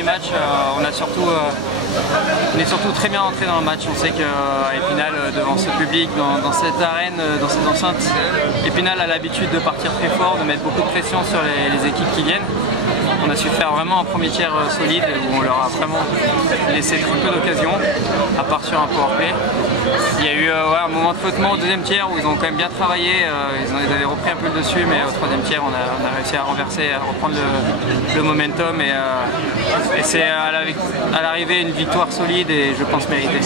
du match, on est surtout très bien entré dans le match. On sait qu'à Épinal, devant ce public, dans cette arène, dans cette enceinte, Épinal a l'habitude de partir très fort, de mettre beaucoup de pression sur les équipes qui viennent. On a su faire vraiment un premier tiers solide où on leur a vraiment laissé très peu d'occasions, à part sur un powerplay. Il y a eu un moment de flottement au deuxième tiers où ils ont quand même bien travaillé, ils avaient repris un peu le dessus, mais au troisième tiers on a réussi à renverser, à reprendre le momentum et c'est à l'arrivée une victoire solide et je pense méritée.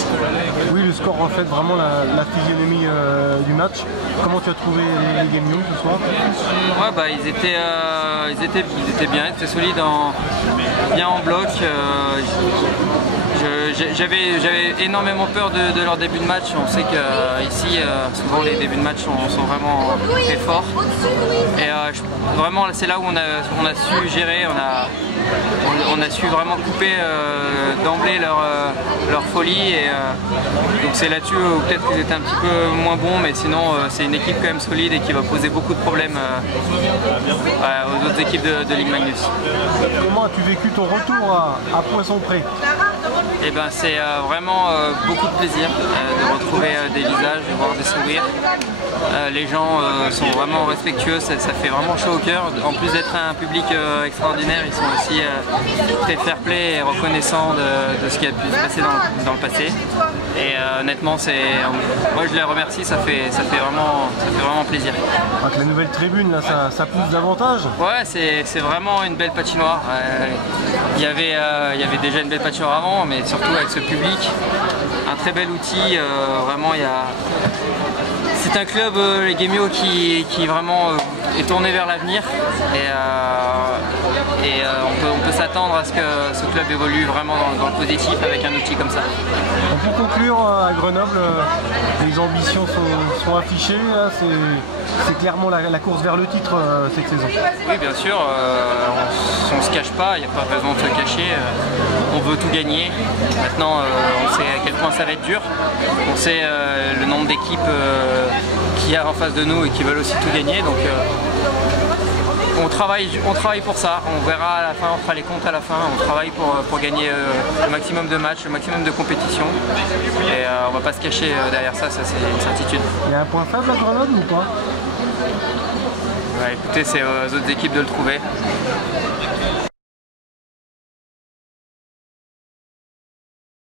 Oui, le score reflète vraiment la physionomie du match. Comment tu as trouvé les Game Young ce soir? Ouais, bah, ils étaient bien, ils étaient solides, bien en bloc. J'avais énormément peur de leur début de match. On sait qu'ici, souvent les débuts de match sont vraiment très forts. Et vraiment, c'est là où on a su gérer, on a su vraiment couper d'emblée leur folie. Et donc c'est là-dessus où peut-être qu'ils étaient un petit peu moins bons, mais sinon c'est une équipe quand même solide et qui va poser beaucoup de problèmes aux autres équipes de Ligue Magnus. Comment as-tu vécu ton retour à Poisson-Pré? Eh ben, c'est vraiment beaucoup de plaisir de retrouver des visages, de voir des sourires. Les gens sont vraiment respectueux, ça fait vraiment chaud au cœur. En plus d'être un public extraordinaire, ils sont aussi très fair-play et reconnaissants de ce qui a pu se passer dans le passé. Et honnêtement, moi je les remercie, ça fait vraiment plaisir. Avec la nouvelle tribune, là, ça pousse davantage? Ouais, c'est vraiment une belle patinoire. Il y avait déjà une belle patinoire avant, mais surtout avec ce public, un très bel outil. Vraiment, c'est un club, les Gemio, qui vraiment est tourné vers l'avenir. Et on peut s'attendre à ce que ce club évolue vraiment dans le positif avec un outil comme ça. Pour conclure, à Grenoble, les ambitions sont affichées. C'est clairement la course vers le titre cette saison. Oui, bien sûr, on ne se cache pas, il n'y a pas besoin de se cacher. On veut tout gagner. Maintenant, on sait à quel point ça va être dur. On sait le nombre d'équipes qu'il y a en face de nous et qui veulent aussi tout gagner. Donc, on travaille pour ça, on verra à la fin, on fera les comptes à la fin, on travaille pour gagner le maximum de matchs, le maximum de compétitions et on va pas se cacher derrière ça, c'est une certitude. Il y a un point faible à Grenoble ou pas? Écoutez, c'est aux autres équipes de le trouver.